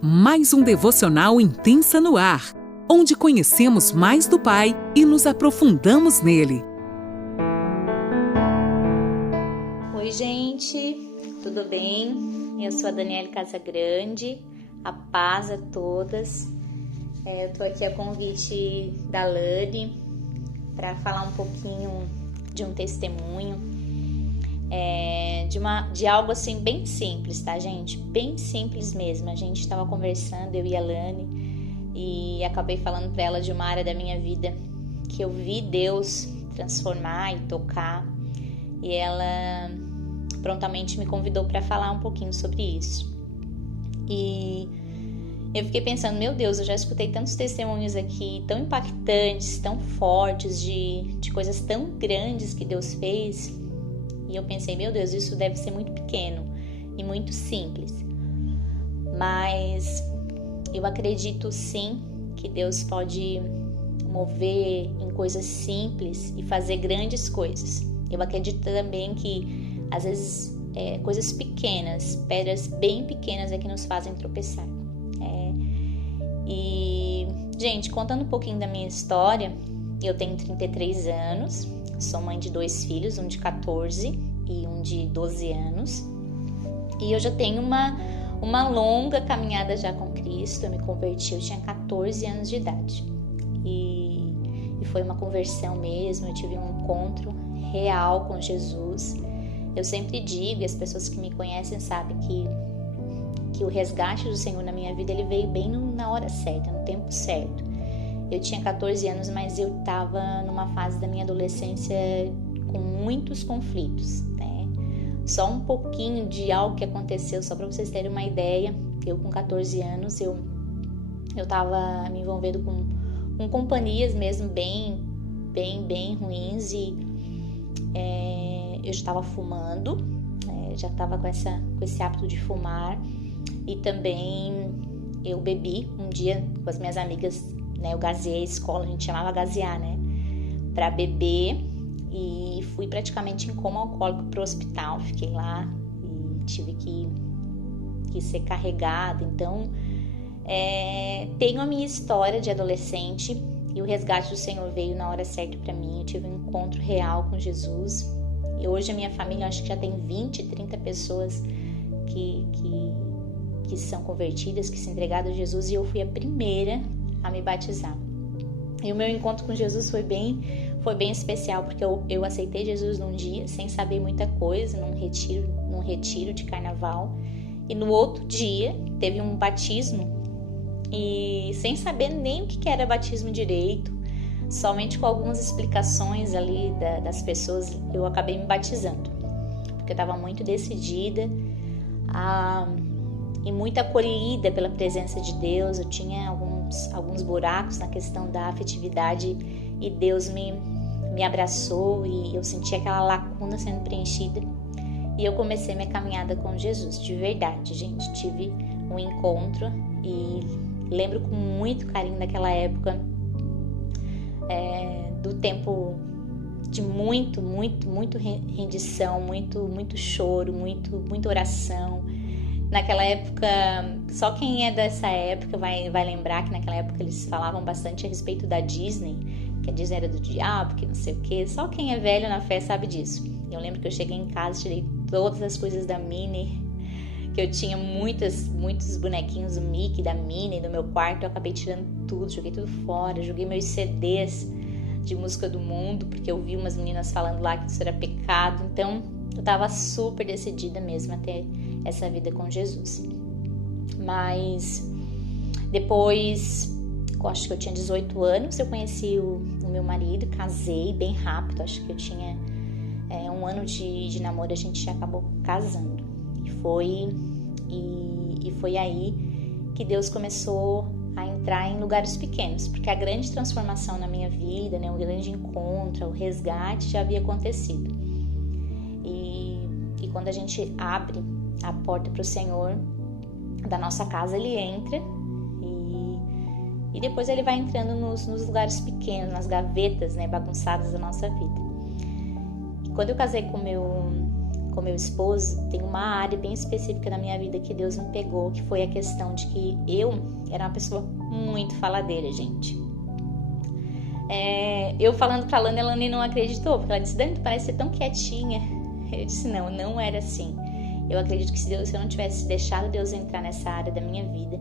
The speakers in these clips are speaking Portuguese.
Mais um devocional Intensa no Ar, onde conhecemos mais do Pai e nos aprofundamos nele. Oi, gente, tudo bem? Eu sou a Daniele Casagrande, a paz a todas. Eu tô aqui a convite da Lani para falar um pouquinho de um testemunho, de algo assim bem simples, tá, gente? Bem simples mesmo. A gente estava conversando, eu e a Lani, e acabei falando para ela de uma área da minha vida que eu vi Deus transformar e tocar, e ela prontamente me convidou para falar um pouquinho sobre isso. E eu fiquei pensando, meu Deus, eu já escutei tantos testemunhos aqui, tão impactantes, tão fortes, de coisas tão grandes que Deus fez. E eu pensei, meu Deus, isso deve ser muito pequeno e muito simples. Mas eu acredito sim que Deus pode mover em coisas simples e fazer grandes coisas. Eu acredito também que às vezes coisas pequenas, pedras bem pequenas é que nos fazem tropeçar. E, gente, contando um pouquinho da minha história, eu tenho 33 anos, sou mãe de 2 filhos, um de 14 e um de 12 anos. E eu já tenho uma longa caminhada já com Cristo. Eu me converti, eu tinha 14 anos de idade. E foi uma conversão mesmo, eu tive um encontro real com Jesus. Eu sempre digo, e as pessoas que me conhecem sabem que o resgate do Senhor na minha vida, ele veio bem na hora certa, no tempo certo. Eu tinha 14 anos, mas eu estava numa fase da minha adolescência com muitos conflitos, né? Só um pouquinho de algo que aconteceu, só para vocês terem uma ideia. Eu com 14 anos, eu estava me envolvendo com companhias mesmo bem ruins, e eu já estava fumando, já estava com esse hábito de fumar. E também eu bebi um dia com as minhas amigas, né? Eu gazeei a escola, a gente chamava gazear, né? Pra beber, e fui praticamente em coma alcoólico pro hospital. Fiquei lá e tive que ser carregada. Então, tenho a minha história de adolescente, e o resgate do Senhor veio na hora certa pra mim. Eu tive um encontro real com Jesus. E hoje a minha família, acho que já tem 20, 30 pessoas que são convertidas, que se entregaram a Jesus, e eu fui a primeira a me batizar. E o meu encontro com Jesus foi bem especial, porque eu aceitei Jesus num dia, sem saber muita coisa, num retiro de carnaval, e no outro dia teve um batismo, e sem saber nem o que era batismo direito, somente com algumas explicações ali das pessoas, eu acabei me batizando, porque eu estava muito decidida e muito acolhida pela presença de Deus. Eu tinha alguns buracos na questão da afetividade, e Deus me abraçou, e eu senti aquela lacuna sendo preenchida, e eu comecei minha caminhada com Jesus, de verdade, gente. Tive um encontro, e lembro com muito carinho daquela época, do tempo de muito rendição, muito choro, muita oração. Naquela época, só quem é dessa época vai lembrar que naquela época eles falavam bastante a respeito da Disney, que a Disney era do diabo, que não sei o que. Só quem é velho na fé sabe disso. Eu lembro que eu cheguei em casa, tirei todas as coisas da Minnie, que eu tinha muitos bonequinhos do Mickey, da Minnie no meu quarto. Eu acabei tirando tudo, joguei tudo fora, joguei meus CDs de música do mundo, porque eu vi umas meninas falando lá que isso era pecado. Então eu tava super decidida mesmo a ter essa vida com Jesus. Mas depois, eu acho que eu tinha 18 anos, eu conheci o meu marido, casei bem rápido. Acho que eu tinha 1 ano de namoro, a gente já acabou casando. E foi aí que Deus começou a entrar em lugares pequenos, porque a grande transformação na minha vida, né, o grande encontro, o resgate já havia acontecido. E quando a gente abre a porta para o Senhor da nossa casa, Ele entra, e depois Ele vai entrando nos lugares pequenos, nas gavetas, né, bagunçadas da nossa vida. E quando eu casei com com meu esposo, tem uma área bem específica na minha vida que Deus me pegou, que foi a questão de que eu era uma pessoa muito faladeira, gente. Eu falando pra Lani, a Lani não acreditou, porque ela disse, Dani, tu parece ser tão quietinha. Eu disse, não era assim. Eu acredito que se eu não tivesse deixado Deus entrar nessa área da minha vida,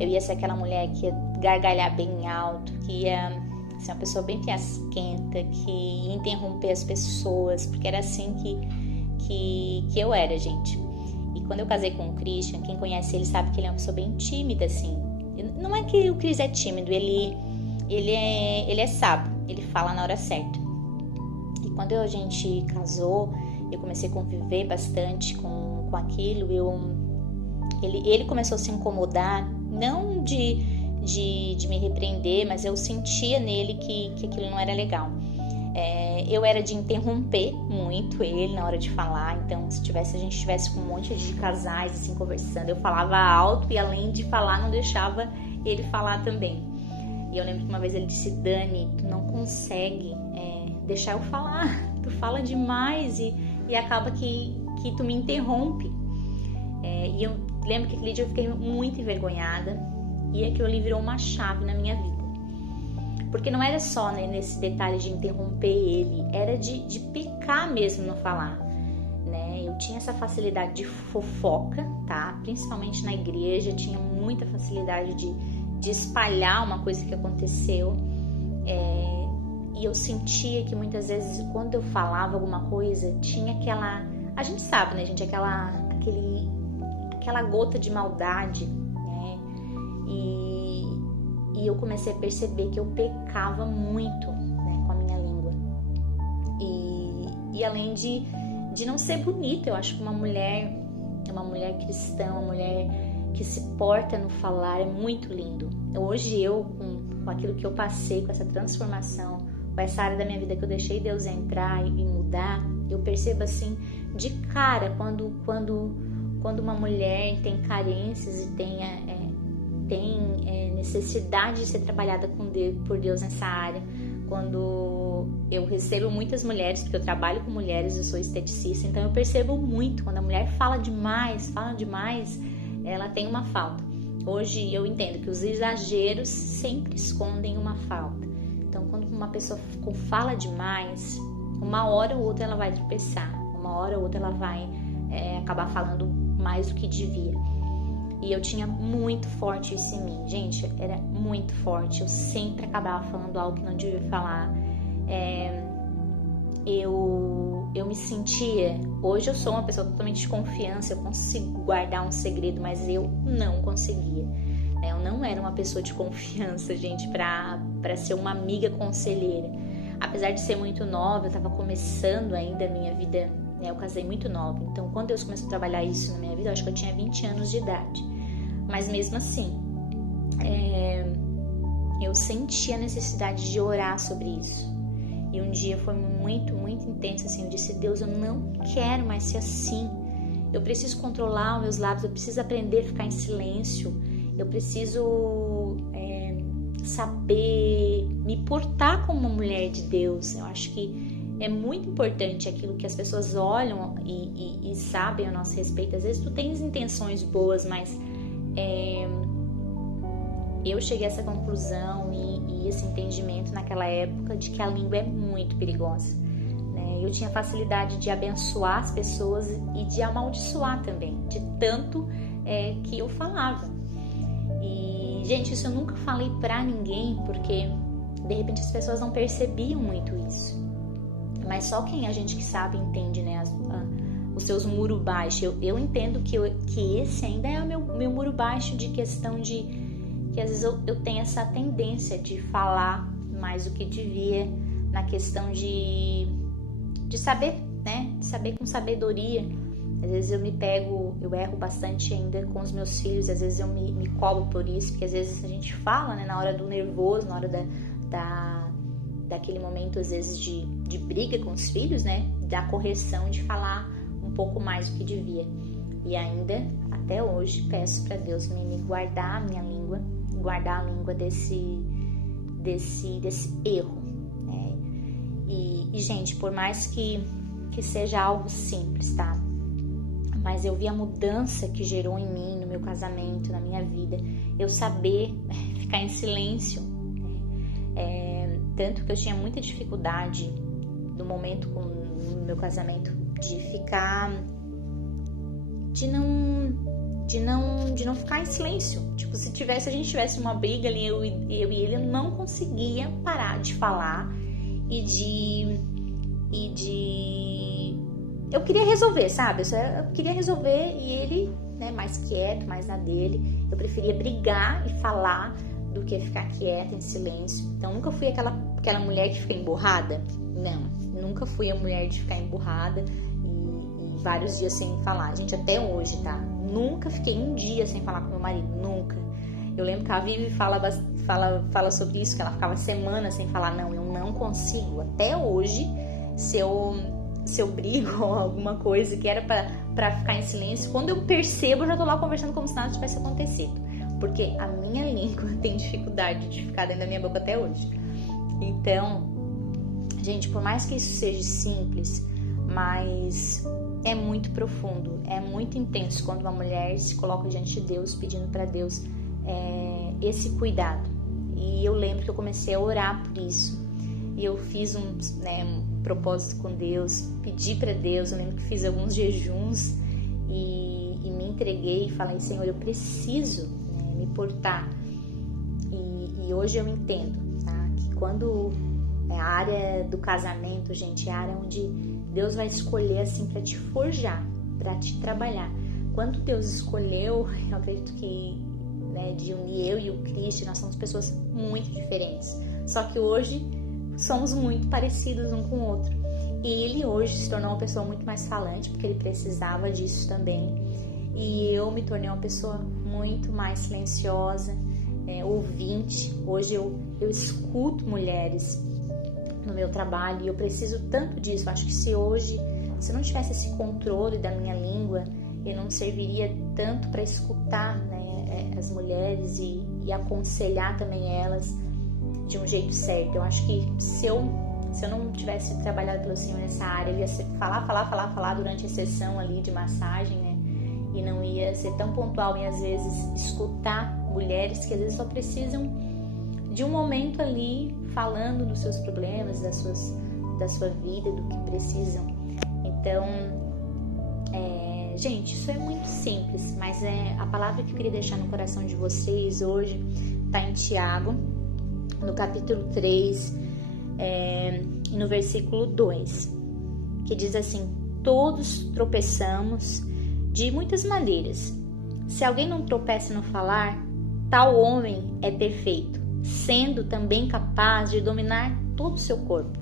eu ia ser aquela mulher que ia gargalhar bem alto, que ia ser uma pessoa bem fiasquenta, que ia interromper as pessoas, porque era assim que eu era, gente. E quando eu casei com o Christian, quem conhece ele sabe que ele é uma pessoa bem tímida, assim. Não é que o Chris é tímido, ele é sábio, ele fala na hora certa. E quando a gente casou, eu comecei a conviver bastante com aquilo, ele começou a se incomodar, não de me repreender, mas eu sentia nele que aquilo não era legal. Eu era de interromper muito ele na hora de falar, então se a gente estivesse com um monte de casais assim conversando, eu falava alto e além de falar, não deixava ele falar também. E eu lembro que uma vez ele disse, Dani, tu não consegue deixar eu falar, tu fala demais e acaba que tu me interrompe. E eu lembro que aquele dia eu fiquei muito envergonhada e aquilo ali virou uma chave na minha vida. Porque não era só nesse detalhe de interromper ele, era de picar mesmo no falar. Né? Eu tinha essa facilidade de fofoca, tá? Principalmente na igreja, tinha muita facilidade de espalhar uma coisa que aconteceu. E eu sentia que muitas vezes quando eu falava alguma coisa, tinha aquela... A gente sabe, né, gente? Aquela gota de maldade, né? E eu comecei a perceber que eu pecava muito, né, com a minha língua. E além de não ser bonita, eu acho que uma mulher cristã, uma mulher que se porta no falar é muito lindo. Hoje eu, com aquilo que eu passei, com essa transformação, com essa área da minha vida que eu deixei Deus entrar e mudar, eu percebo assim, de cara, quando uma mulher tem carências e tem necessidade de ser trabalhada por Deus nessa área. Quando eu recebo muitas mulheres, porque eu trabalho com mulheres, eu sou esteticista, então eu percebo muito, quando a mulher fala demais, ela tem uma falta. Hoje eu entendo que os exageros sempre escondem uma falta. Então quando uma pessoa fala demais, uma hora ou outra ela vai tropeçar, uma hora ou outra ela vai acabar falando mais do que devia. E eu tinha muito forte isso em mim, gente, era muito forte. Eu sempre acabava falando algo que não devia falar. Eu me sentia... Hoje eu sou uma pessoa totalmente de confiança, eu consigo guardar um segredo, mas eu não conseguia. Eu não era uma pessoa de confiança, gente, pra ser uma amiga conselheira. Apesar de ser muito nova, eu estava começando ainda a minha vida, né? Eu casei muito nova. Então, quando Deus começou a trabalhar isso na minha vida, eu acho que eu tinha 20 anos de idade. Mas mesmo assim, eu senti a necessidade de orar sobre isso. E um dia foi muito, muito intenso, assim. Eu disse, Deus, eu não quero mais ser assim. Eu preciso controlar os meus lábios, eu preciso aprender a ficar em silêncio. Eu preciso saber me portar como uma mulher de Deus. Eu acho que é muito importante aquilo que as pessoas olham e sabem a nosso respeito. Às vezes tu tens intenções boas, mas eu cheguei a essa conclusão e esse entendimento naquela época de que a língua é muito perigosa. Né? Eu tinha facilidade de abençoar as pessoas e de amaldiçoar também, de tanto que eu falava. E, gente, isso eu nunca falei pra ninguém, porque de repente as pessoas não percebiam muito isso. Mas só quem a gente que sabe entende, né, os seus muros baixos. Eu entendo que esse ainda é o meu muro baixo, de questão de que às vezes eu tenho essa tendência de falar mais do que devia, na questão de saber, né, de saber com sabedoria. Às vezes eu erro bastante ainda com os meus filhos, às vezes eu me cobro por isso, porque às vezes a gente fala, né, na hora do nervoso, na hora daquele momento, às vezes, de briga com os filhos, né, da correção, de falar um pouco mais do que devia. E ainda, até hoje, peço para Deus me guardar a minha língua, guardar a língua desse erro, né? E, gente, por mais que seja algo simples, tá? mas eu vi a mudança que gerou em mim, no meu casamento, na minha vida. Eu saber ficar em silêncio. Tanto que eu tinha muita dificuldade no momento com o meu casamento de ficar... De não ficar em silêncio. Tipo, se a gente tivesse uma briga ali, eu e ele, eu não conseguia parar de falar eu queria resolver, sabe? Eu queria resolver e ele, né, mais quieto, mais na dele. Eu preferia brigar e falar do que ficar quieta, em silêncio. Então, nunca fui aquela mulher que fica emburrada. Não, nunca fui a mulher de ficar emburrada e vários dias sem falar. Gente, até hoje, tá? Nunca fiquei um dia sem falar com meu marido, nunca. Eu lembro que a Vivi fala sobre isso, que ela ficava semanas sem falar. Não, eu não consigo. Até hoje, se eu brigo ou alguma coisa que era pra ficar em silêncio, quando eu percebo, eu já tô lá conversando como se nada tivesse acontecido. Porque a minha língua tem dificuldade de ficar dentro da minha boca até hoje. Então, gente, por mais que isso seja simples, mas é muito profundo, é muito intenso quando uma mulher se coloca diante de Deus, pedindo para Deus esse cuidado. E eu lembro que eu comecei a orar por isso. E eu fiz um propósito com Deus, pedi para Deus. Eu lembro que fiz alguns jejuns e me entreguei e falei: Senhor, eu preciso me portar. E hoje eu entendo, tá? Que quando a área do casamento, gente, é a área onde Deus vai escolher assim para te forjar, para te trabalhar. Quando Deus escolheu, eu acredito que de unir eu e o Cristo, nós somos pessoas muito diferentes. Só que hoje somos muito parecidos um com o outro. E ele hoje se tornou uma pessoa muito mais falante, porque ele precisava disso também. E eu me tornei uma pessoa muito mais silenciosa, ouvinte. Hoje eu escuto mulheres no meu trabalho e eu preciso tanto disso. Eu acho que se eu não tivesse esse controle da minha língua, eu não serviria tanto para escutar, as mulheres e aconselhar também elas de um jeito certo. Eu acho que se eu não tivesse trabalhado pelo Senhor nessa área, eu ia falar durante a sessão ali de massagem, e não ia ser tão pontual e às vezes escutar mulheres que às vezes só precisam de um momento ali falando dos seus problemas, da sua vida, do que precisam. Então, gente, isso é muito simples, mas a palavra que eu queria deixar no coração de vocês hoje está em Tiago, no capítulo 3, e no versículo 2, que diz assim: todos tropeçamos de muitas maneiras. Se alguém não tropeça no falar, tal homem é perfeito, sendo também capaz de dominar todo o seu corpo.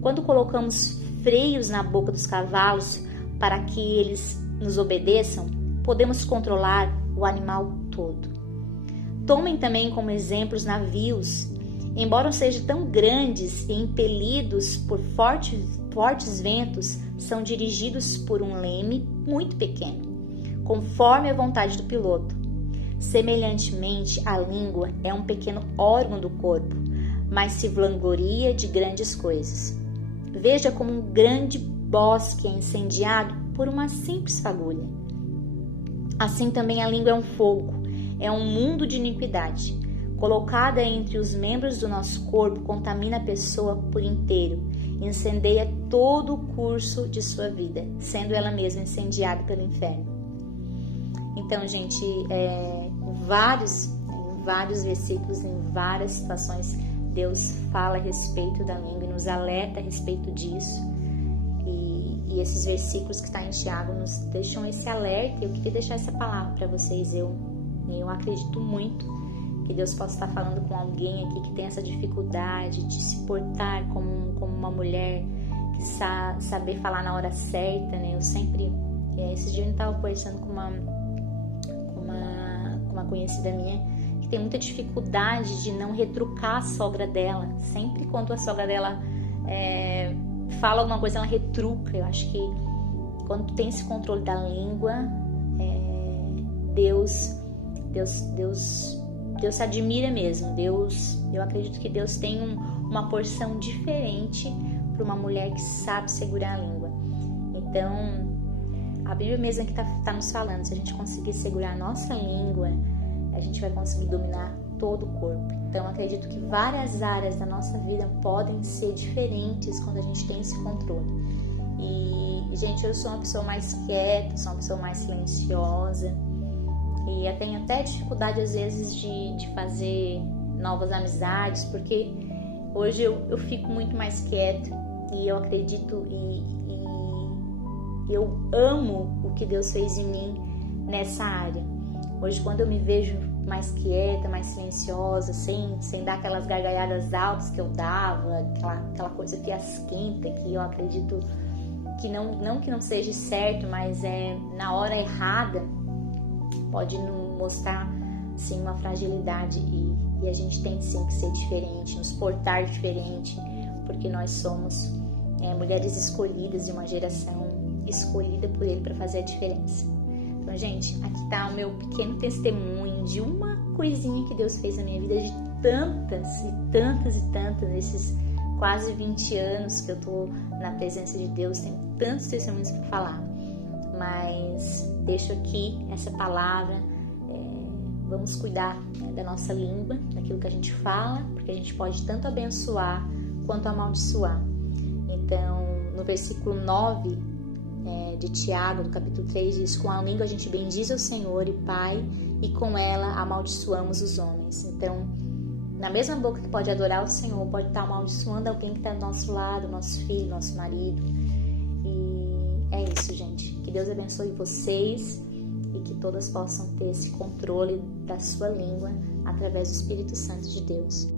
Quando colocamos freios na boca dos cavalos para que eles nos obedeçam, podemos controlar o animal todo. Tomem também como exemplo os navios. Embora sejam tão grandes e impelidos por fortes ventos, são dirigidos por um leme muito pequeno, conforme a vontade do piloto. Semelhantemente, a língua é um pequeno órgão do corpo, mas se vangloria de grandes coisas. Veja como um grande bosque é incendiado por uma simples fagulha. Assim também a língua é um fogo, é um mundo de iniquidade. Colocada entre os membros do nosso corpo, contamina a pessoa por inteiro, incendeia todo o curso de sua vida, sendo ela mesma incendiada pelo inferno. Então, gente, em vários versículos, em várias situações, Deus fala a respeito da língua e nos alerta a respeito disso. E esses versículos que está em Tiago nos deixam esse alerta. Eu queria deixar essa palavra para vocês. Eu acredito muito que Deus possa estar falando com alguém aqui que tem essa dificuldade de se portar como uma mulher, que saber falar na hora certa, Eu sempre... esses dias eu estava conversando com uma conhecida minha que tem muita dificuldade de não retrucar a sogra dela. Sempre quando a sogra dela fala alguma coisa, ela retruca. Eu acho que quando tu tem esse controle da língua, Deus se admira mesmo. Eu acredito que Deus tem uma porção diferente para uma mulher que sabe segurar a língua. Então, A Bíblia mesmo aqui tá nos falando, se a gente conseguir segurar a nossa língua, a gente vai conseguir dominar todo o corpo. Então, acredito que várias áreas da nossa vida podem ser diferentes quando a gente tem esse controle. E, gente, eu sou uma pessoa mais quieta, sou uma pessoa mais silenciosa. E eu tenho até dificuldade, às vezes, de fazer novas amizades, porque hoje eu fico muito mais quieta e eu acredito e eu amo o que Deus fez em mim nessa área. Hoje, quando eu me vejo mais quieta, mais silenciosa, sem dar aquelas gargalhadas altas que eu dava, aquela coisa fiasquenta que eu acredito que não que não seja certo, mas na hora errada pode nos mostrar assim, uma fragilidade e a gente tem sim que ser diferente, nos portar diferente, porque nós somos mulheres escolhidas de uma geração escolhida por Ele para fazer a diferença. Então, gente, aqui está o meu pequeno testemunho de uma coisinha que Deus fez na minha vida, de tantas e tantas e tantas, nesses quase 20 anos que eu tô na presença de Deus, tenho tantos testemunhos para falar, mas deixo aqui essa palavra, vamos cuidar da nossa língua, daquilo que a gente fala, porque a gente pode tanto abençoar quanto amaldiçoar. Então, no versículo 9 de Tiago, no capítulo 3, diz: com a língua a gente bendiz o Senhor e Pai, e com ela amaldiçoamos os homens. Então, na mesma boca que pode adorar o Senhor, pode estar amaldiçoando alguém que está do nosso lado, nosso filho, nosso marido. E é isso, gente. Que Deus abençoe vocês e que todas possam ter esse controle da sua língua através do Espírito Santo de Deus.